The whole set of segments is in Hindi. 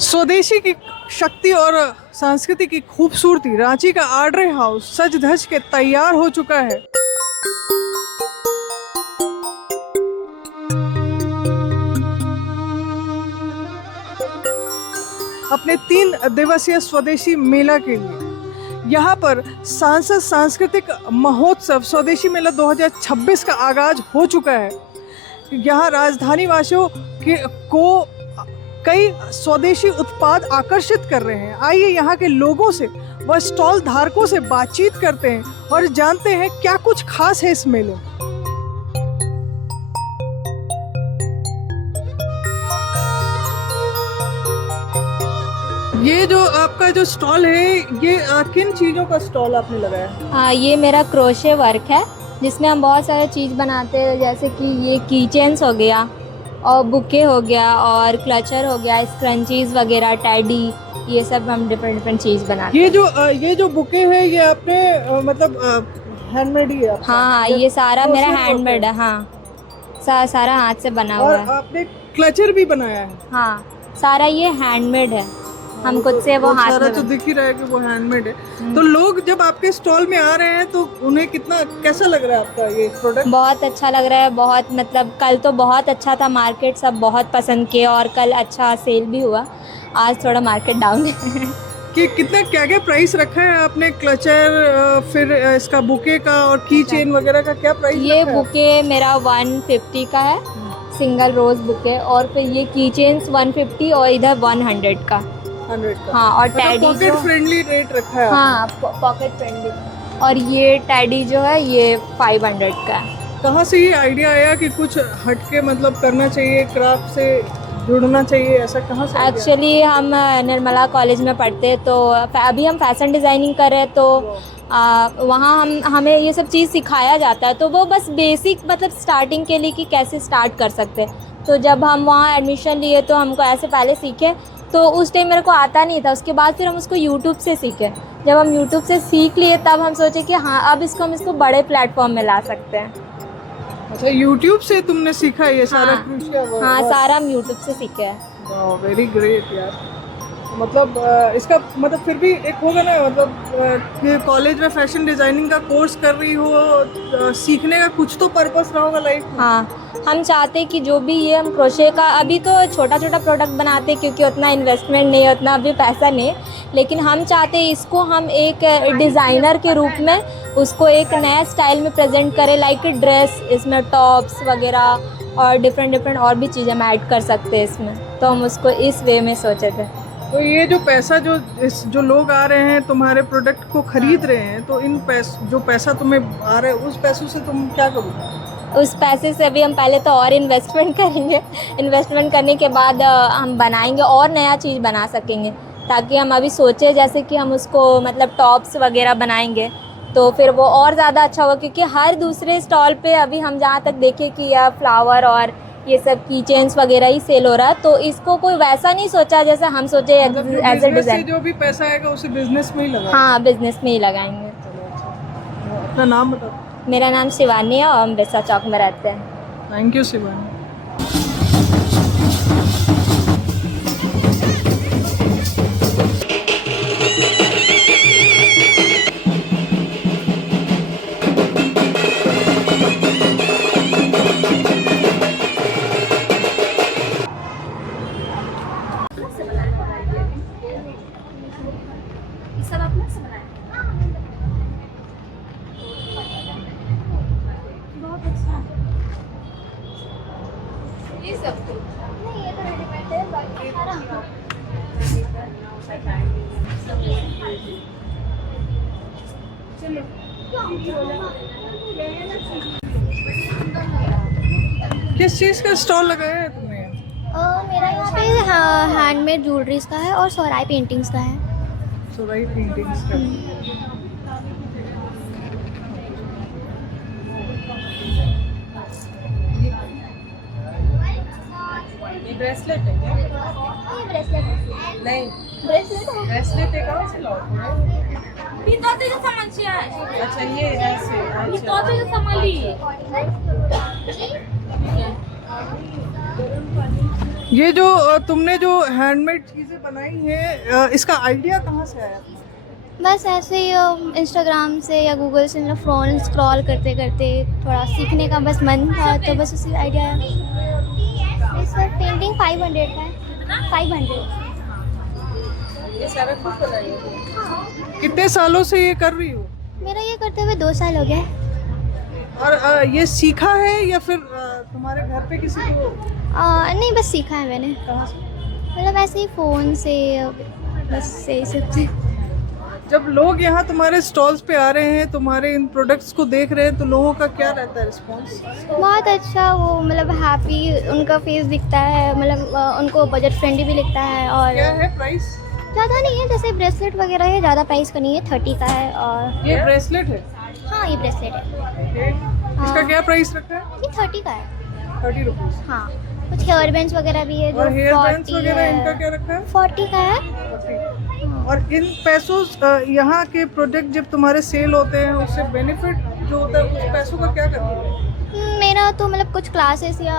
स्वदेशी की शक्ति और संस्कृति की खूबसूरती, रांची का आर्डरे हाउस सज धज के तैयार हो चुका है। अपने 3 दिवसीय स्वदेशी मेला के लिए यहाँ पर सांस्कृतिक महोत्सव स्वदेशी मेला 2026 का आगाज हो चुका है। यहाँ राजधानी वासियों को कई स्वदेशी उत्पाद आकर्षित कर रहे हैं। आइए यहाँ के लोगों से व स्टॉल धारकों से बातचीत करते हैं और जानते हैं क्या कुछ खास है इस मेले में। ये जो आपका जो स्टॉल है, ये किन चीज़ों का स्टॉल आपने लगाया है? हाँ, ये मेरा क्रोशे वर्क है जिसमें हम बहुत सारे चीज़ बनाते हैं, जैसे कि ये की चेन्स हो गया और बुके हो गया और क्लचर हो गया, स्क्रंचीज वगैरह, टैडी, ये सब हम डिफरेंट चीज़ बनाते हैं। ये जो बुके है ये आपने मतलब हैंडमेड ही है आपका? हाँ, ये सारा मेरा हैंडमेड है। हाँ, सारा हाथ से बना हुआ है। और आपने क्लचर भी बनाया है? हाँ, सारा ये हैंडमेड है, हम खुद से वो हाथ सारा तो दिख ही रहा है कि वो हैंडमेड है। तो लोग जब आपके स्टॉल में आ रहे हैं तो उन्हें कैसा लग रहा है आपका ये प्रोडक्ट? बहुत अच्छा लग रहा है। बहुत मतलब कल तो बहुत अच्छा था, मार्केट सब बहुत पसंद किया और कल अच्छा सेल भी हुआ। आज थोड़ा मार्केट डाउन है। कि कितना क्या प्राइस रखा है आपने? क्लचर, फिर इसका बुके का और की चेन वगैरह का क्या प्राइस? ये बुके मेरा 150 का है, सिंगल रोज बुके, और फिर ये की चेन्स 150 और इधर 100 का। 100 का। हाँ, और टैडी पॉकेट फ्रेंडली रेट रखा है। हाँ, पॉकेट फ्रेंडली। और ये टैडी जो है ये 500 का है। कहाँ से ये आइडिया आया कि कुछ हटके मतलब करना चाहिए, क्राफ्ट से जुड़ना चाहिए, ऐसा कहाँ से? एक्चुअली हम निर्मला कॉलेज में पढ़ते, तो अभी हम फैशन डिज़ाइनिंग कर रहे हैं, तो वहाँ हमें ये सब चीज़ सिखाया जाता है। तो वो बस बेसिक मतलब स्टार्टिंग के लिए कि कैसे स्टार्ट कर सकते हैं। तो जब हम वहाँ एडमिशन लिए तो हमको ऐसे पहले सीखे, तो उस टाइम मेरे को आता नहीं था। उसके बाद फिर हम उसको यूट्यूब से सीखे। जब हम यूट्यूब से सीख लिए तब हम सोचे कि हाँ, अब हम इसको बड़े प्लेटफॉर्म में ला सकते हैं। अच्छा, यूट्यूब से तुमने सीखा ये सारा? हाँ, सारा हम यूट्यूब से सीखे हैं। वेरी ग्रेट यार। मतलब इसका मतलब फिर भी एक होगा ना, मतलब कि कॉलेज में फैशन डिजाइनिंग का कोर्स कर रही हो, सीखने का कुछ तो पर्पस रहा होगा लाइफ में। हाँ, हम चाहते कि जो भी ये हम क्रोशे का अभी तो छोटा प्रोडक्ट बनाते क्योंकि उतना इन्वेस्टमेंट नहीं है, उतना अभी पैसा नहीं है, लेकिन हम चाहते इसको हम एक डिज़ाइनर के रूप में उसको एक नया स्टाइल में प्रेजेंट करें, लाइक ड्रेस, इसमें टॉप्स वगैरह और डिफरेंट और भी चीज़ें हम ऐड कर सकते हैं इसमें। तो हम उसको इस वे में सोचे थे। तो ये जो पैसा जो लोग आ रहे हैं तुम्हारे प्रोडक्ट को खरीद रहे हैं, तो इन जो पैसा तुम्हें आ रहा है उस पैसों से तुम क्या करोगे? उस पैसे से अभी हम पहले तो और इन्वेस्टमेंट करेंगे। इन्वेस्टमेंट करने के बाद हम बनाएंगे और नया चीज़ बना सकेंगे, ताकि हम अभी सोचे जैसे कि हम उसको मतलब टॉप्स वगैरह बनाएंगे तो फिर वो और ज़्यादा अच्छा होगा। क्योंकि हर दूसरे स्टॉल पे अभी हम जहाँ तक देखें कि यह फ्लावर और ये सब की चेन्स वगैरह ही सेल हो रहा है, तो इसको कोई वैसा नहीं सोचा जैसे हम सोचे एज ए डिज़ाइन। जो भी पैसा आएगा उसे बिजनेस में ही लगाएंगे। हाँ, बिजनेस में ही लगाएंगे। अपना नाम बताओ। मेरा नाम शिवानी है और हम बिरसा चौक में रहते हैं। Thank you Shivani. ये सब नहीं, ये तो रेडीमेड है, बाकी सारा किस चीज़ का स्टॉल लगाया है तुमने? मेरा यहाँ पे हैंडमेड ज्वेलरीज का है और सोराई पेंटिंग्स का है। सोराई पेंटिंग्स का। ब्रेसलेट है क्या? ये ब्रेसलेट है। नहीं, ब्रेसलेट है। ब्रेसलेट है। कहाँ से लाओ? अच्छा, ये ऐसे। अच्छा। ये जो तुमने जो हैंडमेड चीज़ें बनाई हैं, इसका आइडिया कहाँ से आया? बस ऐसे ही इंस्टाग्राम से या गूगल से, मतलब फ़ोन स्क्रॉल करते करते थोड़ा सीखने का बस मन था, तो बस उसी आइडिया आया। सर पेंटिंग 500 का है, 500। ये सारा खुद बनाई है? कितने सालों से ये कर रही हो? मेरा ये करते हुए 2 साल हो गए। और ये सीखा है या फिर तुम्हारे घर पे किसी को? नहीं, बस सीखा है मैंने, कहाँ से? मतलब ऐसे ही फ़ोन से, बस यही सब से। जब लोग यहाँ तुम्हारे स्टॉल्स पे आ रहे हैं, तुम्हारे इन प्रोडक्ट्स को देख रहे हैं, तो लोगों का क्या रहता है रिस्पॉन्स? बहुत अच्छा, वो मतलब हैप्पी उनका फेस दिखता है, मतलब उनको बजट फ्रेंडली भी लगता है। और क्या है प्राइस? ज़्यादा नहीं है, जैसे ब्रेसलेट वगैरह है, ज़्यादा प्राइस का नहीं है, 30 का है। और ये ब्रेसलेट है? हाँ, ये ब्रेसलेट है। Okay. इसका क्या प्राइस रखा है? ये 30 का है। 30 रुपीज़। हाँ, कुछ हेयर बैंड्स वगैरह भी है जो और हेयर बैंड्स 40 वगैरह है। इनका क्या रखा है? 40 का है। 40। और इन पैसों यहाँ के प्रोडक्ट जब तुम्हारे सेल होते हैं, उससे बेनिफिट जो होता है, उस पैसों का क्या करते हैं? मेरा तो मतलब कुछ क्लासेस या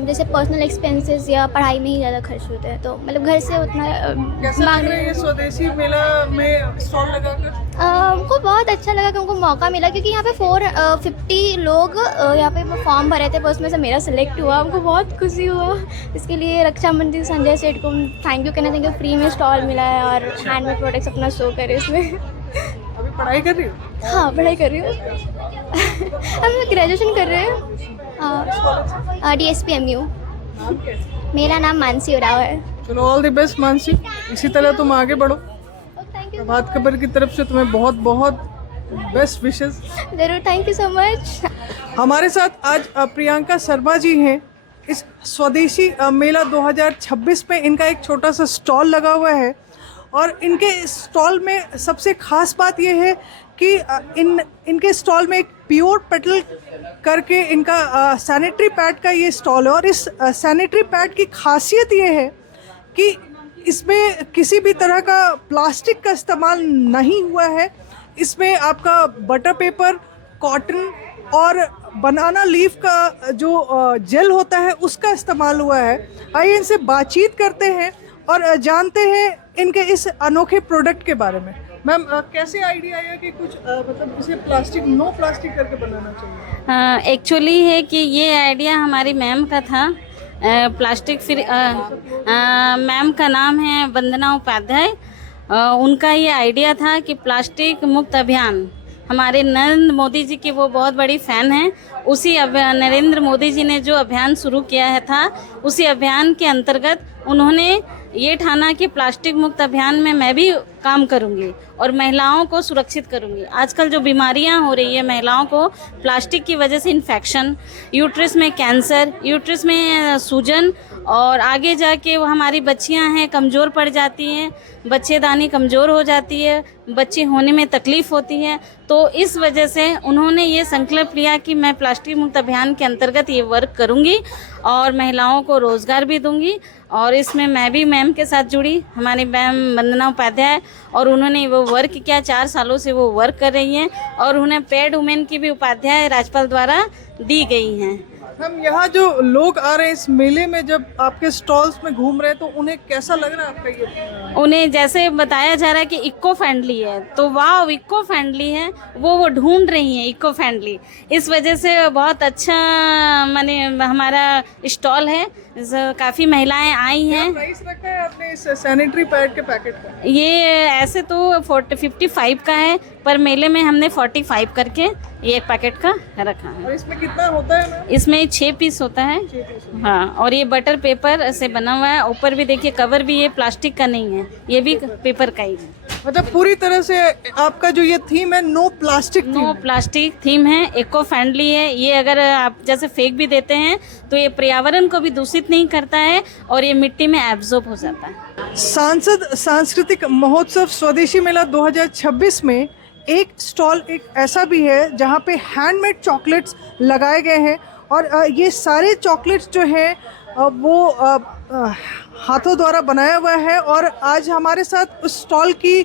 जैसे पर्सनल एक्सपेंसेस या पढ़ाई में ही ज़्यादा खर्च होते हैं, तो मतलब घर से उतना कैसा लग रहा है ये स्वदेशी मेला में स्टॉल लगाकर? हमको बहुत अच्छा लगा कि हमको मौका मिला, क्योंकि यहाँ पे 450 लोग यहाँ पे फॉर्म भरे थे, पर उसमें से मेरा सिलेक्ट हुआ। हमको बहुत खुशी हुआ। इसके लिए रक्षा मंत्री संजय सेठ को थैंक यू कहना चाहिए, फ्री में स्टॉल मिला है और हैंडमेड प्रोडक्ट्स अपना शो करे इसमें। अभी पढ़ाई कर रही हो? हाँ, पढ़ाई कर रही हूँ। अब मैं ग्रेजुएशन कर रही हूँ, DSPMU। नाम क्या है? मेरा नाम मानसी उराव है। चलो, ऑल द बेस्ट मानसी, इसी तरह तुम आगे बढ़ो। Thank you. प्रभात खबर की तरफ से तुम्हें बहुत बहुत बेस्ट विशेस। ज़रूर, थैंक यू सो मच। हमारे साथ आज प्रियंका शर्मा जी हैं। इस स्वदेशी मेला 2026 में इनका एक छोटा सा स्टॉल लगा हुआ है, और इनके स्टॉल में सबसे ख़ास बात यह है कि इनके स्टॉल में एक प्योर पेटल करके इनका सैनिटरी पैड का ये स्टॉल है। और इस सैनिटरी पैड की खासियत ये है कि इसमें किसी भी तरह का प्लास्टिक का इस्तेमाल नहीं हुआ है। इसमें आपका बटर पेपर, कॉटन और बनाना लीफ का जो जेल होता है, उसका इस्तेमाल हुआ है। आइए इनसे बातचीत करते हैं और जानते हैं इनके इस अनोखे प्रोडक्ट के बारे में। मैम, कैसे आइडिया आया कि कुछ मतलब इसे प्लास्टिक, नो प्लास्टिक करके बनाना चाहिए? एक्चुअली है कि ये आइडिया हमारी मैम का था, प्लास्टिक फ्री। मैम का नाम है वंदना उपाध्याय। उनका ये आइडिया था कि प्लास्टिक मुक्त अभियान, हमारे नरेंद्र मोदी जी की वो बहुत बड़ी फ़ैन हैं। उसी नरेंद्र मोदी जी ने जो अभियान शुरू किया है था, उसी अभियान के अंतर्गत उन्होंने ये ठाना कि प्लास्टिक मुक्त अभियान में मैं भी काम करूंगी और महिलाओं को सुरक्षित करूंगी। आजकल जो बीमारियां हो रही है महिलाओं को प्लास्टिक की वजह से, इन्फेक्शन, यूट्रस में कैंसर, यूट्रस में सूजन, और आगे जाके वो हमारी बच्चियां हैं कमज़ोर पड़ जाती हैं, बच्चेदानी कमज़ोर हो जाती है, बच्चे होने में तकलीफ़ होती है। तो इस वजह से उन्होंने ये संकल्प लिया कि मैं प्लास्टिक मुक्त अभियान के अंतर्गत ये वर्क करूंगी और महिलाओं को रोज़गार भी दूंगी। और इसमें मैं भी मैम के साथ जुड़ी, हमारी मैम वंदना उपाध्याय, और उन्होंने वो वर्क किया। 4 सालों से वो वर्क कर रही हैं और उन्हें पेड वुमेन की भी उपाध्याय राज्यपाल द्वारा दी गई हैं। हम यहाँ जो लोग आ रहे हैं इस मेले में, जब आपके स्टॉल्स में घूम रहे हैं, तो उन्हें कैसा लग रहा है आपका ये? उन्हें जैसे बताया जा रहा है कि इको फ्रेंडली है, तो वाह, इको फ्रेंडली है, वो ढूंढ रही हैं इको फ्रेंडली। इस वजह से बहुत अच्छा माने हमारा स्टॉल है, काफ़ी महिलाएं आई हैं। प्राइस रखा है आपने इस सैनिटरी पैड के पैकेट का? ये ऐसे तो 55 का है, पर मेले में हमने 45 करके ये एक पैकेट का रखा है। और इसमें कितना होता है मैम? इसमें 6 पीस होता है। 6 पीस। हाँ, और ये बटर पेपर से बना हुआ है। ऊपर भी देखिए, कवर भी ये प्लास्टिक का नहीं है, ये भी पेपर का ही है। मतलब पूरी तरह से आपका जो ये थीम है, नो प्लास्टिक थीम नो है। प्लास्टिक थीम है, इको फ्रेंडली है। ये अगर आप जैसे फेंक भी देते हैं तो ये पर्यावरण को भी दूषित नहीं करता है और ये मिट्टी में एब्जॉर्ब हो जाता है। सांसद सांस्कृतिक महोत्सव स्वदेशी मेला 2026 में एक स्टॉल एक ऐसा भी है जहाँ पे हैंडमेड चॉकलेट्स लगाए गए हैं। और ये सारे चॉकलेट्स जो हैं वो हाथों द्वारा बनाया हुआ है। और आज हमारे साथ उस स्टॉल की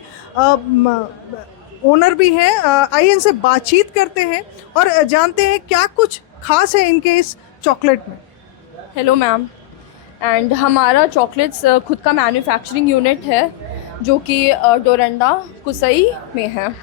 ओनर भी हैं। आइए इनसे बातचीत करते हैं और जानते हैं क्या कुछ खास है इनके इस चॉकलेट में। हेलो मैम, एंड हमारा चॉकलेट्स खुद का मैन्युफैक्चरिंग यूनिट है जो कि डोरंडा कुसई में है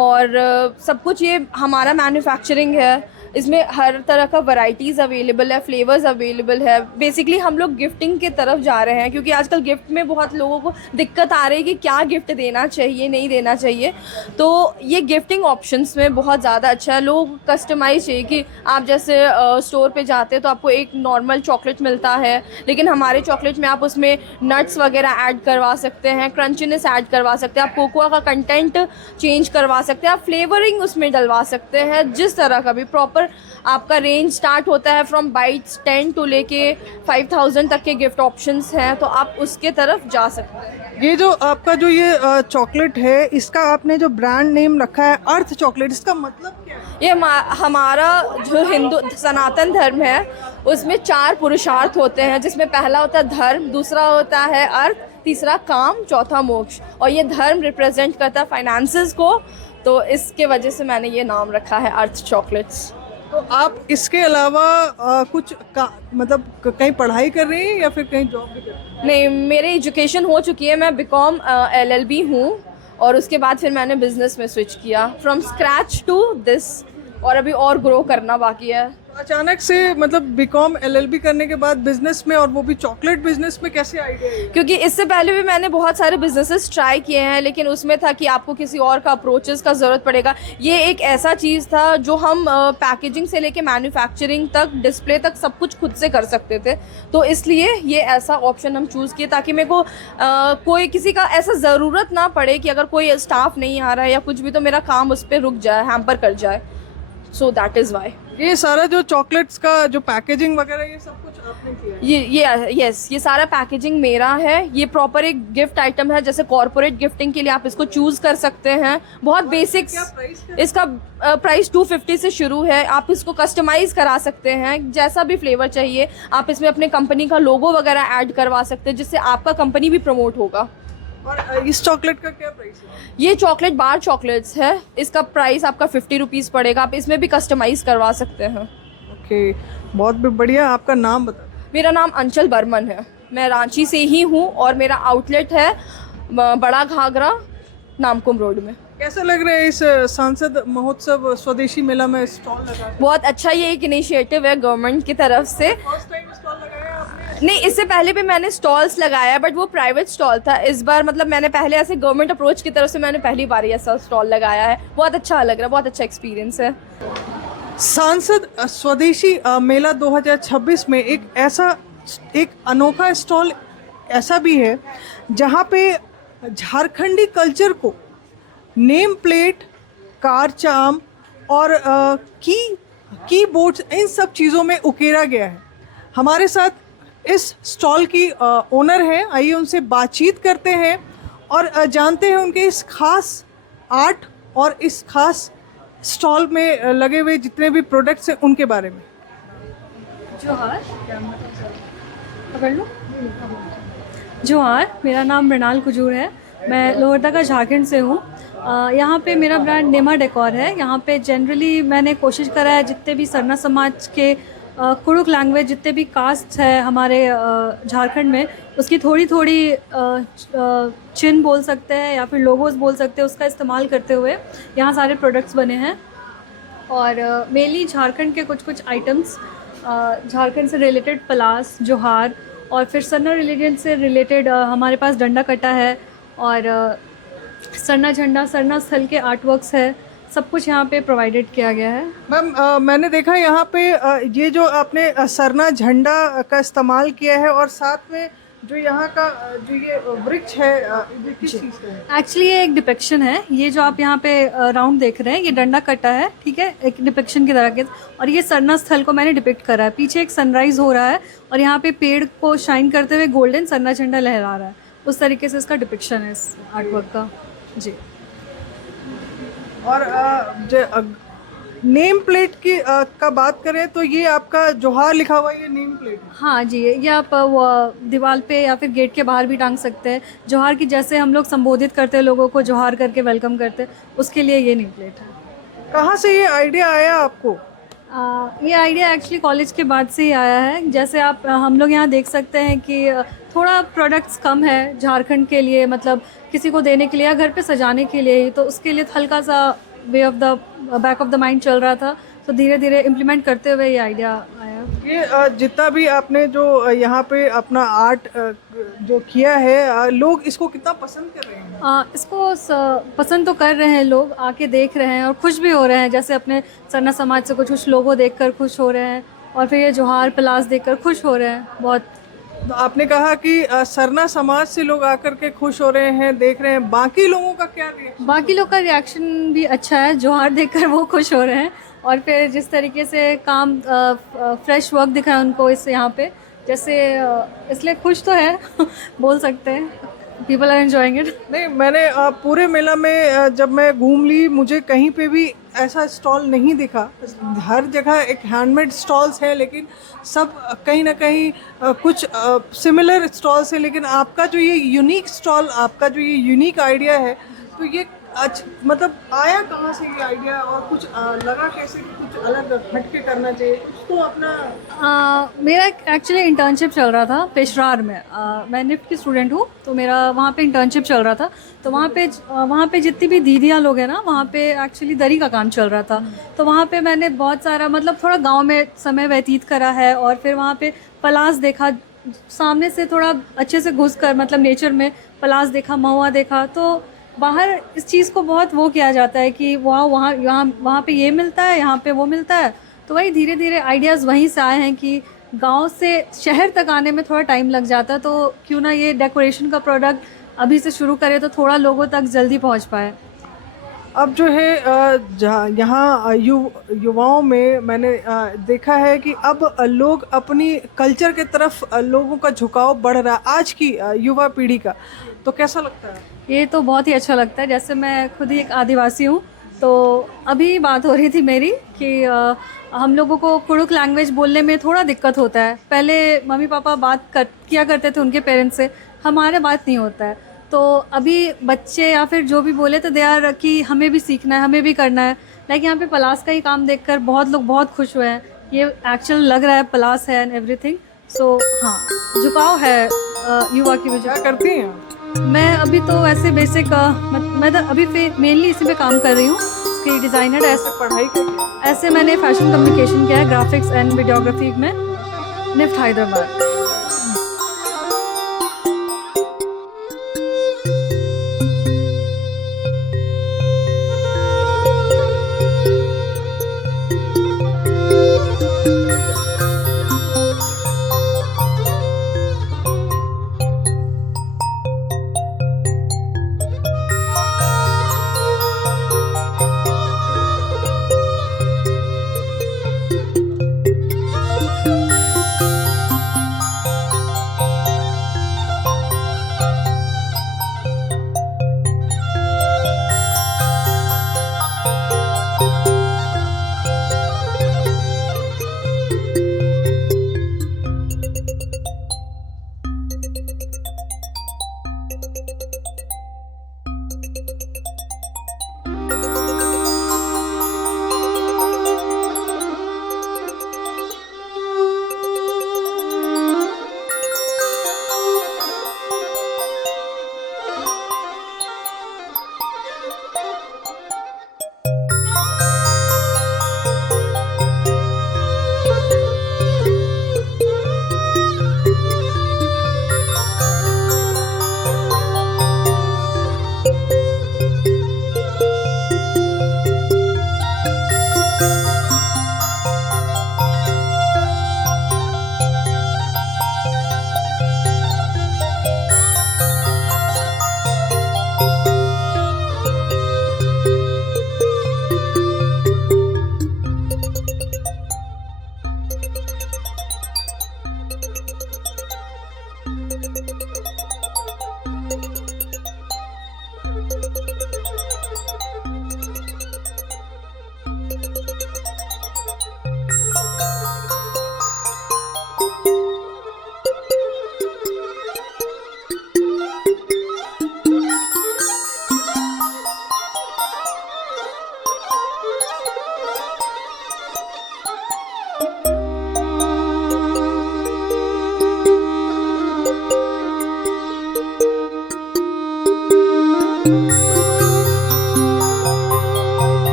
और सब कुछ ये हमारा मैन्युफैक्चरिंग है। इसमें हर तरह का वैरायटीज़ अवेलेबल है, फ्लेवर्स अवेलेबल है। बेसिकली हम लोग गिफ्टिंग की तरफ जा रहे हैं क्योंकि आजकल गिफ्ट में बहुत लोगों को दिक्कत आ रही है कि क्या गिफ्ट देना चाहिए नहीं देना चाहिए। तो ये गिफ्टिंग ऑप्शंस में बहुत ज़्यादा अच्छा है। लोग कस्टमाइज चाहिए कि आप जैसे स्टोर पे जाते हैं तो आपको एक नॉर्मल चॉकलेट मिलता है, लेकिन हमारे चॉकलेट में आप उसमें नट्स वगैरह ऐड करवा सकते हैं, क्रंचीनेस ऐड करवा सकते हैं, आप कोकोआ का कंटेंट चेंज करवा सकते हैं, आप फ्लेवरिंग उसमें डलवा सकते हैं। जिस तरह का भी प्रॉपर आपका रेंज स्टार्ट होता है फ्रॉम बाइट्स 10 to लेके 5000 तक के गिफ्ट ऑप्शंस हैं, तो आप उसके तरफ जा सकते हैं। ये जो आपका जो ये चॉकलेट है, इसका आपने जो ब्रांड नेम रखा है अर्थ चॉकलेट, इसका मतलब क्या है? ये हमारा जो हिंदू सनातन धर्म है उसमें 4 पुरुषार्थ होते हैं, जिसमें पहला होता है धर्म, दूसरा होता है अर्थ, तीसरा काम, चौथा मोक्ष। और ये धर्म रिप्रेजेंट करता है फाइनेंसेस को, तो इसके वजह से मैंने ये नाम रखा है अर्थ चॉकलेट्स। तो आप इसके अलावा कुछ मतलब कहीं पढ़ाई कर रही हैं या फिर कहीं जॉब भी कर रही हैं? नहीं, मेरी एजुकेशन हो चुकी है, मैं बीकॉम LLB हूँ और उसके बाद फिर मैंने बिजनेस में स्विच किया फ्रॉम स्क्रैच टू दिस, और अभी और ग्रो करना बाकी है। अचानक से मतलब बीकॉम LLB करने के बाद बिजनेस में, और वो भी चॉकलेट बिजनेस में, कैसे आइडिया है? क्योंकि इससे पहले भी मैंने बहुत सारे बिजनेसेस ट्राई किए हैं, लेकिन उसमें था कि आपको किसी और का अप्रोचेस का ज़रूरत पड़ेगा। ये एक ऐसा चीज़ था जो हम पैकेजिंग से लेके मैन्युफैक्चरिंग तक, डिस्प्ले तक सब कुछ खुद से कर सकते थे, तो इसलिए ये ऐसा ऑप्शन हम चूज़ किए ताकि मेरे को कोई किसी का ऐसा ज़रूरत ना पड़े कि अगर कोई स्टाफ नहीं आ रहा है या कुछ भी तो मेरा काम उस पर रुक जाए, हैम्पर कर जाए। सो दैट इज़ वाई ये सारा जो चॉकलेट्स का जो पैकेजिंग वगैरह ये सब कुछ आपने किया है? ये सारा पैकेजिंग मेरा है। ये प्रॉपर एक गिफ्ट आइटम है, जैसे कॉर्पोरेट गिफ्टिंग के लिए आप इसको चूज कर सकते हैं। बहुत बेसिक्स, इसका प्राइस 250 से शुरू है। आप इसको कस्टमाइज करा सकते हैं, जैसा भी फ्लेवर चाहिए। आप इसमें अपने कंपनी का लोगो वगैरह ऐड करवा सकते हैं, जिससे आपका कंपनी भी प्रमोट होगा। और इस चॉकलेट का क्या प्राइस है? ये चॉकलेट बार चॉकलेट्स है, इसका प्राइस आपका 50 रुपीज़ पड़ेगा। आप इसमें भी कस्टमाइज करवा सकते हैं। ओके, बहुत बढ़िया। आपका नाम बता। मेरा नाम अंचल बर्मन है, मैं रांची से ही हूँ और मेरा आउटलेट है बड़ा घाघरा, नामकुम रोड में। कैसा लग रहा है इस सांसद महोत्सव स्वदेशी मेला में स्टॉल लगा? बहुत अच्छा, ये एक इनिशिएटिव है गवर्नमेंट की तरफ से। फर्स्ट टाइम स्टॉल लगाया आपने? नहीं, इससे पहले भी मैंने स्टॉल्स लगाया, बट वो प्राइवेट स्टॉल था। इस बार मतलब मैंने पहले ऐसे गवर्नमेंट अप्रोच की तरफ से मैंने पहली बार ऐसा स्टॉल लगाया है। बहुत अच्छा लग रहा है, बहुत अच्छा एक्सपीरियंस है। सांसद स्वदेशी मेला 2026 में एक अनोखा स्टॉल ऐसा भी है जहाँ पे झारखंडी कल्चर को नेम प्लेट, कार चाम और कीबोर्ड्स, इन सब चीज़ों में उकेरा गया है। हमारे साथ इस स्टॉल की ओनर है, आइए उनसे बातचीत करते हैं और जानते हैं उनके इस खास आर्ट और इस खास स्टॉल में लगे हुए जितने भी प्रोडक्ट्स हैं उनके बारे में। जोहार, मेरा नाम मृणाल कुजूर है। मैं लोहरदगा झारखंड से हूँ। यहाँ पे मेरा ब्रांड नेमा डेकोर है। यहाँ पे जनरली मैंने कोशिश करा है जितने भी सरना समाज के कुड़ुक लैंग्वेज, जितने भी कास्ट है हमारे झारखंड में, उसकी थोड़ी थोड़ी चिन्ह बोल सकते हैं या फिर लोगोस बोल सकते हैं, उसका इस्तेमाल करते हुए यहाँ सारे प्रोडक्ट्स बने हैं। और मेनली झारखंड के कुछ आइटम्स, झारखंड से रिलेटेड पलास, जोहार, और फिर सरना रिलीजन से रिलेटेड हमारे पास डंडा कट्टा है और सरना झंडा, सरना स्थल के आर्टवर्क्स है। सब कुछ यहाँ पे प्रोवाइडेड किया गया है। मैम, मैंने देखा यहाँ पे ये जो आपने सरना झंडा का इस्तेमाल किया है और साथ में जो यहाँ का जो ये वृक्ष है, ये किस चीज़ का है? एक्चुअली ये एक डिपिक्शन है। ये जो आप यहाँ पे राउंड देख रहे हैं, ये डंडा कट्टा है, ठीक है, एक डिपिक्शन की तरह के। और ये सरना स्थल को मैंने डिपिक्ट करा है। पीछे एक सनराइज हो रहा है और यहाँ पे पेड़ को शाइन करते हुए गोल्डन सरना झंडा लहरा रहा है। उस तरीके से इसका डिपिक्शन है इस आर्टवर्क का। जी। और नेम प्लेट की का बात करें तो ये आपका जोहार लिखा हुआ ये नेम प्लेट है? हाँ जी, ये आप वो दीवार पे या फिर गेट के बाहर भी टांग सकते हैं। जोहार की जैसे हम लोग संबोधित करते हैं लोगों को, जोहार करके वेलकम करते हैं, उसके लिए ये नेम प्लेट है। कहाँ से ये आइडिया आया आपको? ये आइडिया एक्चुअली कॉलेज के बाद से ही आया है। जैसे आप हम लोग यहाँ देख सकते हैं कि थोड़ा प्रोडक्ट्स कम है झारखंड के लिए, मतलब किसी को देने के लिए या घर पे सजाने के लिए ही, तो उसके लिए हल्का सा way of the back of the mind चल रहा था। तो धीरे धीरे इम्प्लीमेंट करते हुए ये आइडिया आया। ये जितना भी आपने जो यहाँ पे अपना आर्ट जो किया है, लोग इसको कितना पसंद कर रहे हैं? इसको पसंद तो कर रहे हैं, लोग आके देख रहे हैं और खुश भी हो रहे हैं। जैसे अपने सरना समाज से कुछ लोगों देखकर खुश हो रहे हैं और फिर ये जोहार पलास देखकर खुश हो रहे हैं बहुत। तो आपने कहा कि सरना समाज से लोग आकर के खुश हो रहे हैं, देख रहे हैं, बाकी लोगों का क्या रिएक्शन? बाकी लोग का रिएक्शन भी अच्छा है, जोहार देखकर वो खुश हो रहे हैं। और फिर जिस तरीके से काम फ्रेश वर्क दिखा है उनको इस यहाँ पे, जैसे इसलिए खुश तो है बोल सकते हैं। People are enjoying it. नहीं, मैंने पूरे मेला में जब मैं घूम ली, मुझे कहीं पे भी ऐसा स्टॉल नहीं दिखा। हर जगह एक हैंडमेड स्टॉल्स है, लेकिन सब कहीं ना कहीं कुछ सिमिलर स्टॉल्स है। लेकिन आपका जो ये यूनिक स्टॉल, आपका जो ये यूनिक आइडिया है, तो ये मतलब आया कहाँ से ये आइडिया, और कुछ लगा कैसे कि कुछ अलग हटके करना चाहिए, कुछ तो अपना? मेरा एक्चुअली इंटर्नशिप चल रहा था पेशरार में। मैं निफ्ट की स्टूडेंट हूँ, तो मेरा वहाँ पे इंटर्नशिप चल रहा था। तो वहाँ पे जितनी भी दीदियाँ लोग हैं ना, वहाँ पे एक्चुअली दरी का काम चल रहा था। तो वहाँ पे मैंने बहुत सारा मतलब थोड़ा गाँव में समय व्यतीत करा है, और फिर वहाँ पे पलास देखा सामने से, थोड़ा अच्छे से घुस कर, मतलब नेचर में पलास देखा, महुआ देखा। तो बाहर इस चीज़ को बहुत वो किया जाता है कि वहाँ पे ये मिलता है, यहाँ पे वो मिलता है। तो वही धीरे धीरे आइडियाज़ वहीं से आए हैं कि गांव से शहर तक आने में थोड़ा टाइम लग जाता है, तो क्यों ना ये डेकोरेशन का प्रोडक्ट अभी से शुरू करें तो थोड़ा लोगों तक जल्दी पहुँच पाए। अब जो है यहाँ युवाओं में मैंने देखा है कि अब लोग अपनी कल्चर के तरफ लोगों का झुकाव बढ़ रहा है, आज की युवा पीढ़ी का। तो कैसा लगता है? ये तो बहुत ही अच्छा लगता है। जैसे मैं खुद ही एक आदिवासी हूँ, तो अभी बात हो रही थी मेरी कि हम लोगों को कुड़ुक लैंग्वेज बोलने में थोड़ा दिक्कत होता है। पहले मम्मी पापा किया करते थे उनके पेरेंट्स से, हमारे बात नहीं होता है। तो अभी बच्चे या फिर जो भी बोले तो दे आर कि हमें भी सीखना है, हमें भी करना है। लाइक यहाँ पे पलास का ही काम देखकर बहुत लोग बहुत खुश हुए हैं। ये एक्चुअल लग रहा है पलास है एंड एवरीथिंग। सो हाँ, झुकाव है युवा की वजह। क्या करती हैं? मैं अभी तो ऐसे बेसिक मैं तो अभी मेनली इसी पे काम कर रही हूँ, इसकी डिज़ाइनर। ऐसे पढ़ाई करती? ऐसे मैंने फैशन कम्युनिकेशन किया है, ग्राफिक्स एंड वीडियोग्राफी में, निफ्ट हैदराबाद।